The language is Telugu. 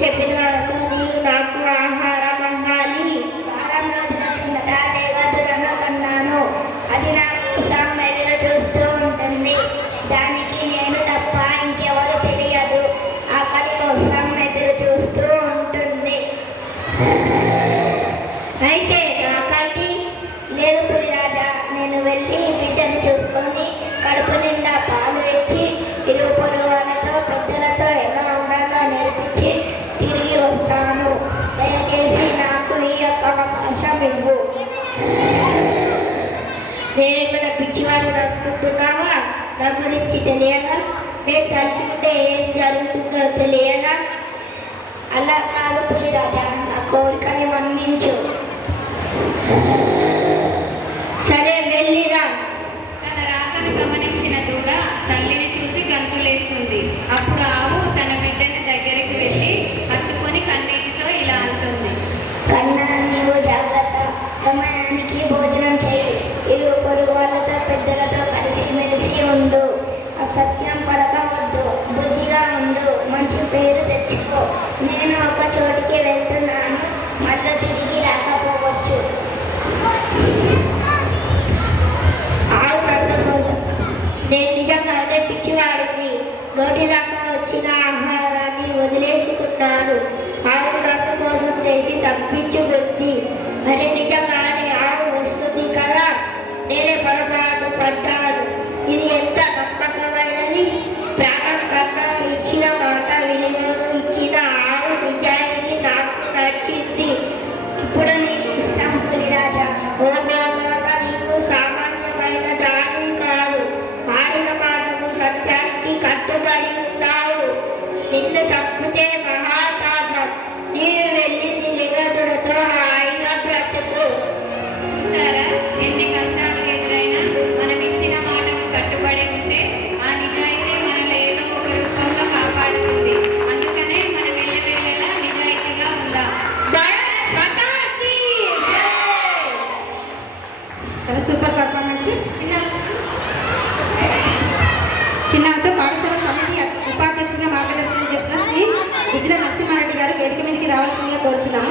చెప్పిన వరకు నీవు నాకు ఆహారం అవ్వాలి. వారం రోజుల కిందట దేవతలను కన్నాను. అది నా కోసం ఎదురు చూస్తూ ఉంటుంది. దానికి నేను తప్ప ఇంకెవరు తెలియదు. ఆకలి కోసం ఎదురు చూస్తూ ఉంటుంది. అయితే నాకంటి లేదు పులిరాజా, నేను వెళ్ళి బిడ్డను చూసుకొని కడుపు నిండా పాలు ఇచ్చి ఇరుగు పొరుగు వాళ్ళతో పెద్దలతో ఎలా ఉండాలో నేర్పించి తిరిగి వస్తాను. దయచేసి నాకు ఈ యొక్క అవకాశం ఇవ్వు. నేనేమైనా పిచ్చివాడు అనుకుంటున్నావా? నా గురించి తెలియదా? నేను తలుచుకుంటే ఏం జరుగుతుందో తెలియదా? అలా కాదు పులిరాజా, నా కోరికని మన్నించు. సరే వెళ్ళిరా. తన రాకను గమనించిన దూడ తల్లిని చూసి గంతులేస్తుంది. అప్పుడు ఆవు తన బిడ్డని దగ్గరికి వెళ్ళి హత్తుకొని కన్నీటితో ఇలా అంటుంది. కన్నా, నీవు జాగ్రత్త. సమయానికి భోజనం చేయి. ఇరుగు పొరుగు వాళ్ళతో పెద్దలతో కలిసి మెలిసి ఉండు. అసత్యం పడకవద్దు. బుద్ధిగా ఉండు. మంచి పేరు తెచ్చుకో. నేను ఒక చోటికి వెళ్తున్నాను. మళ్ళీ తిరిగి రాకపోవచ్చు. ఆవు నన్న కోసం నేను నిజంగానే పిచ్చివాడిని. నోటి దాకా వచ్చిన ఆహారాన్ని వదిలేసుకున్నాను. ఆవు నన్ను కోసం చేసి తప్పించుకుంది. మరి నిజంగానే ఆవు వస్తుంది కదా, నేనే పొరపాటు పడ్డాను. ఇది ఎంత నమ్మకమైనది! ప్రాణం కన్నా ఇచ్చిన మాట విలువను ఇచ్చిన ఆవు నిజాయితీ నాకు నచ్చింది. ఇప్పుడు నీ ఇష్టం పులిరాజా. ఓ నా మాట, నీవు సామాన్యమైన దాని కాదు. ఆడిన మాటకు సత్యానికి కట్టుబడి ఉన్నావు. నిన్ను చంపితే మహాపాపం. నీవు వెళ్ళి నీ నిగదులతో హాయిగా బ్రతుకు. చూసారా, ఎన్ని కష్టాలు ఎదురైనా మనం ఇచ్చిన మాటకు కట్టుబడి ఉంటే ఆ నిజాయితీ మనల్ని ఏదో ఒక రూపంలో కాపాడుతుంది. అందుకనే మనం వెళ్ళవేళలా నిజాయితీగా ఉందాం. భారత్ మాతాకి జై! చాలా సూపర్ పర్ఫార్మెన్స్. చిన్నతో పాఠశాల సమితి ఉపాధ్యక్షుడిగా మార్గదర్శనం చేసిన శ్రీ విజయ నరసింహారెడ్డి గారు వేదిక మీదకి రావాల్సిందిగా కోరుచున్నాము.